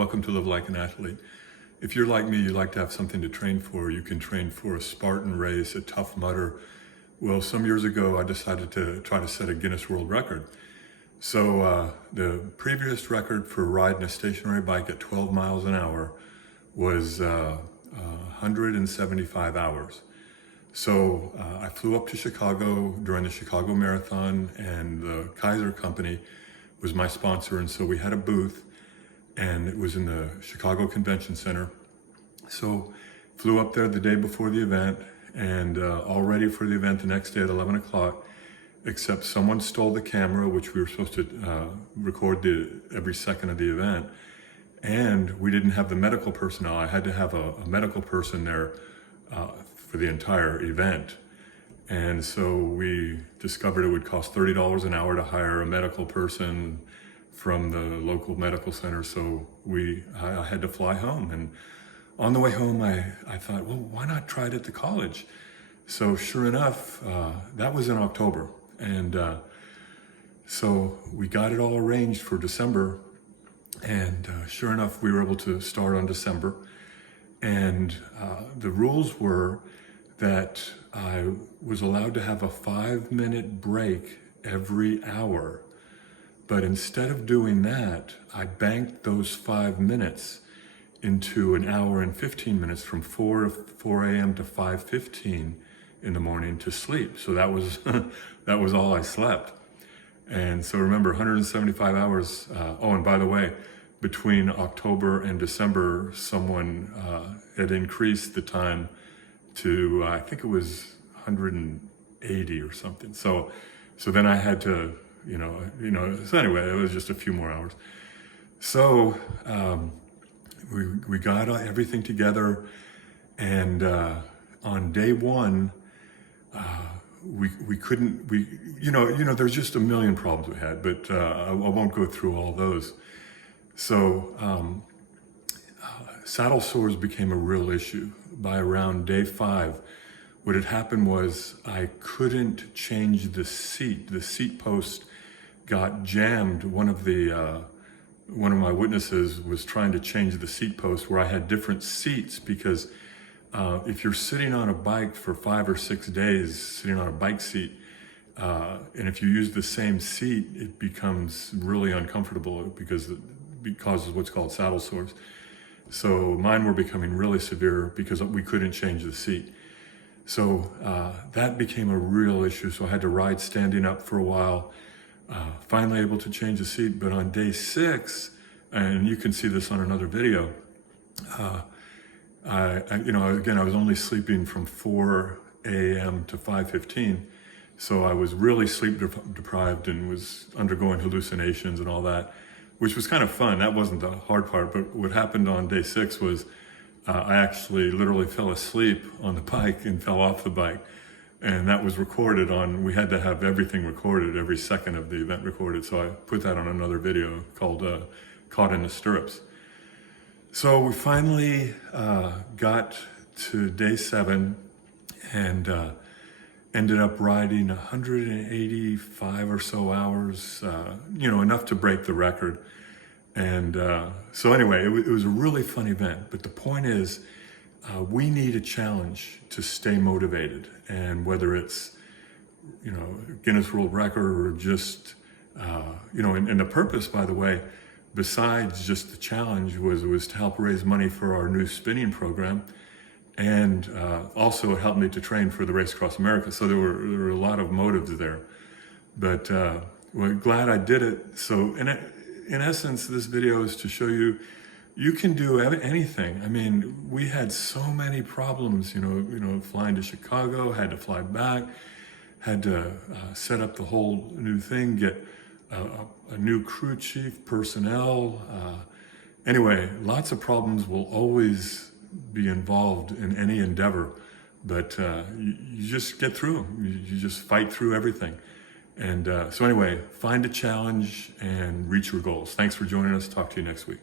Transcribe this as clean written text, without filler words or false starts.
Welcome to Live Like an Athlete. If you're like me, you like to have something to train for. You can train for a Spartan race, a Tough Mudder. Well, some years ago, I decided to try to set a Guinness World Record. So the previous record for riding a stationary bike at 12 miles an hour was 175 hours. So I flew up to Chicago during the Chicago Marathon, and the Kaiser Company was my sponsor, and so we had a booth, and it was in the Chicago Convention Center. So flew up there the day before the event, and all ready for the event the next day at 11 o'clock, except someone stole the camera, which we were supposed to record every second of the event, and we didn't have the medical personnel. I had to have a medical person there for the entire event. And so we discovered it would cost $30 an hour to hire a medical person from the local medical center. So I had to fly home. And on the way home, I thought, well, why not try it at the college? So sure enough, that was in October. And so we got it all arranged for December. And sure enough, we were able to start on December. And the rules were that I was allowed to have a 5-minute break every hour. But instead of doing that, I banked those 5 minutes into an hour and 15 minutes from 4 a.m. to 5:15 in the morning to sleep. So that was that was all I slept. And so remember, 175 hours. Oh, and by the way, between October and December, someone had increased the time to, I think it was 180 or something. So then I had to, so anyway, it was just a few more hours. So we got everything together, and on day one, we couldn't, there's just a million problems we had, but I won't go through all those. So saddle sores became a real issue. By around day 5, what had happened was I couldn't change the seat. The seat post got jammed. One of my witnesses was trying to change the seat post where I had different seats, because if you're sitting on a bike for 5 or 6 days, sitting on a bike seat, and if you use the same seat, it becomes really uncomfortable because it causes what's called saddle sores. So mine were becoming really severe because we couldn't change the seat. So that became a real issue. So I had to ride standing up for a while, finally able to change the seat. But on day 6, and you can see this on another video, again, I was only sleeping from 4 a.m. to 5:15. So I was really sleep deprived and was undergoing hallucinations and all that, which was kind of fun. That wasn't the hard part. But what happened on day 6 was I actually literally fell asleep on the bike and fell off the bike. And that was recorded we had to have everything recorded, every second of the event recorded. So I put that on another video called Caught in the Stirrups. So we finally got to day 7 and ended up riding 185 or so hours, enough to break the record. And so anyway, it was a really fun event. But the point is, we need a challenge to stay motivated. And whether it's, Guinness World Record or just, and the purpose, by the way, besides just the challenge was to help raise money for our new spinning program. And also it helped me to train for the Race Across America. So there were a lot of motives there. But we're glad I did it. So in essence, this video is to show you can do anything. I mean, we had so many problems, flying to Chicago, had to fly back, had to set up the whole new thing, get a new crew chief, personnel. Anyway, lots of problems will always be involved in any endeavor, but you just get through them. You just fight through everything. And so anyway, find a challenge and reach your goals. Thanks for joining us. Talk to you next week.